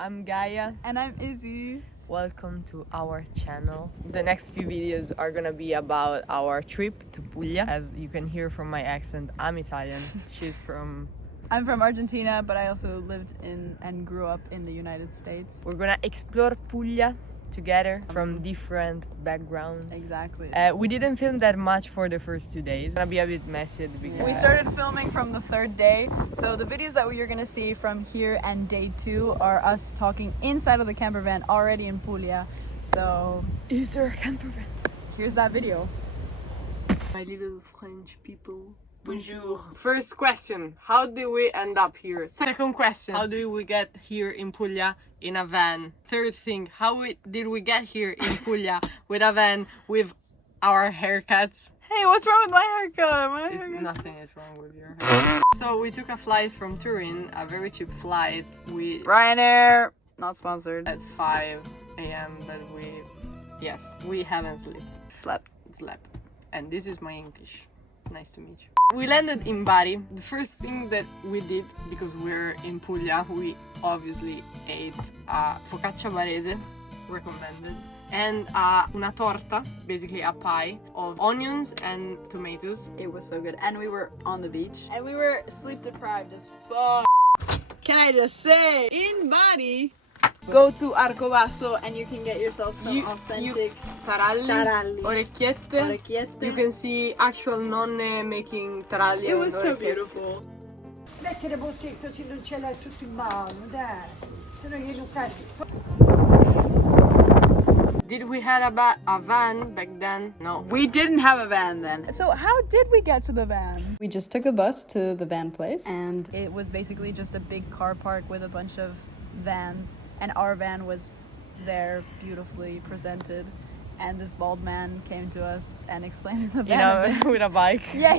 I'm Gaia. And I'm Izzy. Welcome to our channel. The next few videos are gonna be about our trip to Puglia. As you can hear from my accent, I'm Italian. I'm from Argentina, but I also lived in and grew up in the United States. We're gonna explore Puglia together from different backgrounds. Exactly. We didn't film that much for the first 2 days. It's gonna be a bit messy at the beginning. We started filming from the third day, so the videos that you're gonna see from here and day 2 are us talking inside of the camper van already in Puglia. So, is there a camper van? Here's that video. My little French people. Bonjour. First question, how did we end up here? Second question, how did we get here in Puglia in a van? Third thing, did we get here in Puglia with a van with our haircuts? Hey, what's wrong with my haircut? Nothing is wrong with your hair. So we took a flight from Turin, a very cheap flight. Ryanair, not sponsored. At 5 a.m. that we haven't slept. And this is my English. Nice to meet you. We landed in Bari. The first thing that we did, because we're in Puglia, we obviously ate focaccia barese, recommended, and una torta, basically a pie of onions and tomatoes. It was so good. And we were on the beach. And we were sleep deprived as fuck. Can I just say, in Bari, go to Arcobasso and you can get yourself some authentic taralli, orecchiette. You can see actual nonne making taralli. It was so beautiful. Mettere botte così non ce l'hai tutto in mano, dai. Se no gli lucassi. Did we have a van back then? No. We didn't have a van then. So how did we get to the van? We just took a bus to the van place. And it was basically just a big car park with a bunch of vans. And our van was there, beautifully presented. And this bald man came to us and explained the van. With a bike. Yeah,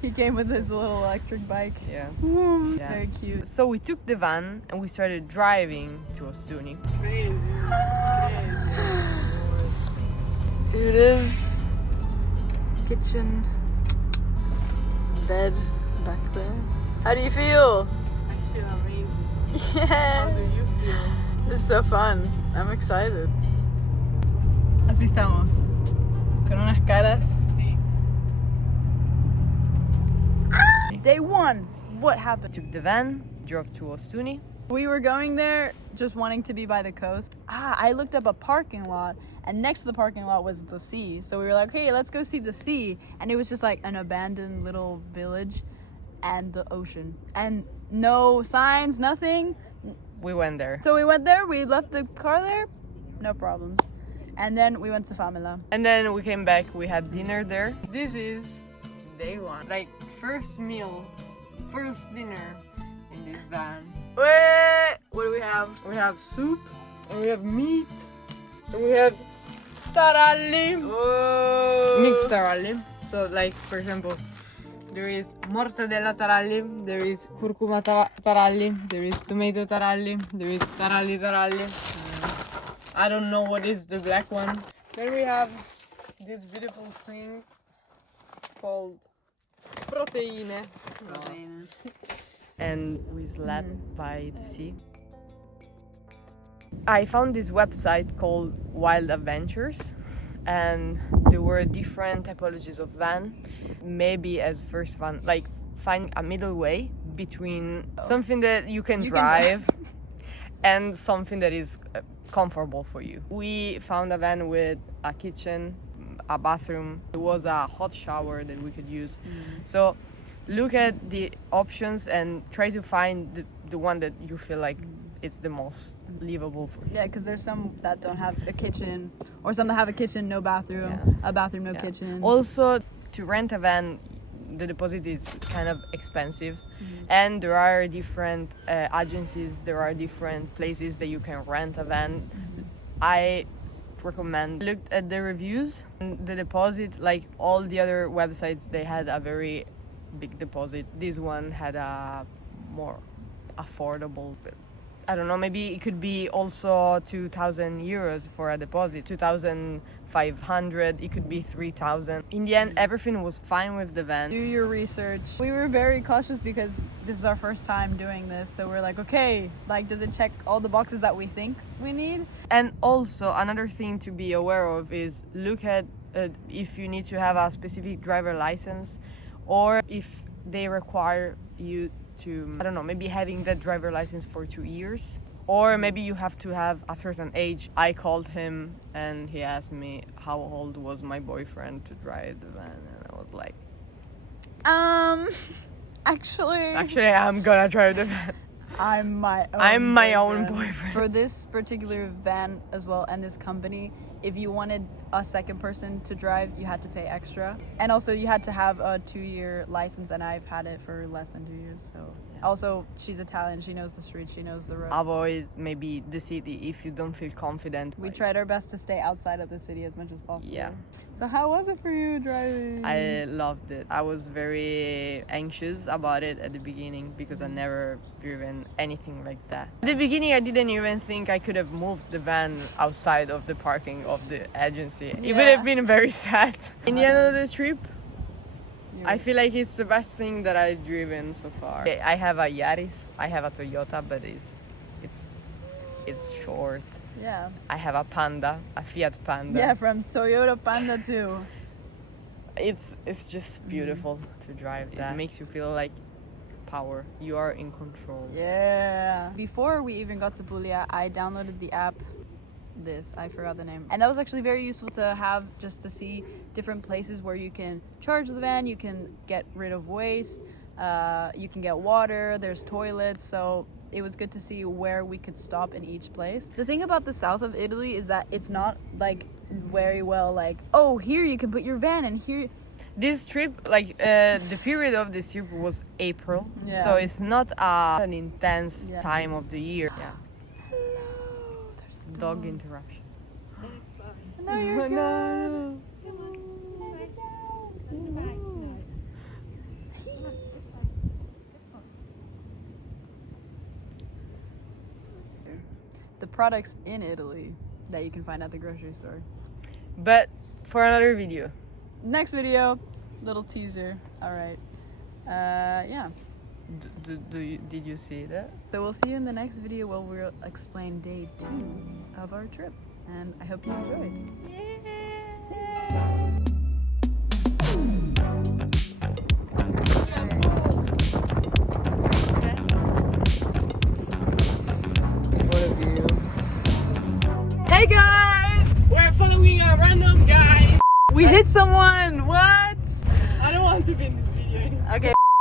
he came with his little electric bike. Yeah. Very cute. So we took the van and we started driving to OSTUNI. Crazy. Here it is. Kitchen. Bed back there. How do you feel? I feel amazing. Yeah. How do you feel? This is so fun. I'm excited. Así estamos. Con unas caras. Sí. Day 1. What happened? Took the van, drove to OSTUNI. We were going there just wanting to be by the coast. I looked up a parking lot, and next to the parking lot was the sea. So we were like, hey, let's go see the sea. And it was just like an abandoned little village and the ocean. And no signs, nothing. We went there. So we went there, we left the car there, no problems. And then we went to Famila. And then we came back, we had dinner there. This is day 1. Like, first meal, first dinner in this van. Wait, what do we have? We have soup, and we have meat, and we have taralli. Whoa. Mixed taralli. So, like, for example, there is mortadella taralli, there is curcuma taralli, there is tomato taralli, there is taralli. I don't know what is the black one. Then we have this beautiful thing called proteine. And we slept by the sea. I found this website called Wild Adventures, and there were different typologies of van. Maybe as first van, like find a middle way between something that you can drive and something that is comfortable for you. We found a van with a kitchen, a bathroom. There was a hot shower that we could use. So look at the options and try to find the one that you feel like it's the most livable for you. Yeah, because there's some that don't have a kitchen, or some that have a kitchen, no bathroom, a bathroom, no kitchen. Also, to rent a van, the deposit is kind of expensive. And there are different agencies, there are different places that you can rent a van. I recommend, looked at the reviews, and the deposit, like all the other websites, they had a very big deposit. This one had a more affordable I don't know, maybe it could be also 2,000 euros for a deposit, 2,500, it could be 3,000. In the end, everything was fine with the van. Do your research. We were very cautious because this is our first time doing this, so we're like, okay, like, does it check all the boxes that we think we need? And also, another thing to be aware of is look at if you need to have a specific driver license, or if they require you to, I don't know, maybe having that driver license for 2 years, or maybe you have to have a certain age. I called him and he asked me how old was my boyfriend to drive the van, and I was like, actually I'm gonna drive the van. I'm my own boyfriend. For this particular van as well, and this company, if you wanted a second person to drive, you had to pay extra. And also you had to have a 2-year license, and I've had it for less than 2 years, so. Yeah. Also, she's Italian, she knows the street, she knows the road. Avoid maybe the city if you don't feel confident. We tried our best to stay outside of the city as much as possible. Yeah. So how was it for you driving? I loved it. I was very anxious about it at the beginning because I never driven anything like that. At the beginning, I didn't even think I could have moved the van outside of the parking of the agency. It would have been very sad. In the end of the trip, I feel like it's the best thing that I've driven so far. I have a Yaris, I have a Toyota, but it's short. Yeah. I have a Panda, a Fiat Panda. Yeah, from Toyota Panda too. It's just beautiful to drive that. It makes you feel like power. You are in control. Yeah. Before we even got to Puglia, I downloaded the app. I forgot the name. And that was actually very useful to have, just to see different places where you can charge the van, you can get rid of waste, you can get water, there's toilets, so it was good to see where we could stop in each place. The thing about the south of Italy is that it's not like very well like, oh, here you can put your van and here. This trip, like the period of this trip was April, so it's not an intense time of the year. Yeah. Dog interruption. No, you're good. Come on, this way. On the back tonight. Come on, this way. The products in Italy that you can find at the grocery store. But for another video. Next video, little teaser. All right. Yeah. Did you see that? So we'll see you in the next video where we'll explain day 2 of our trip. And I hope you enjoyed. What a view. Hey guys! We're following a random guy. We hit someone! What? I don't want to be in this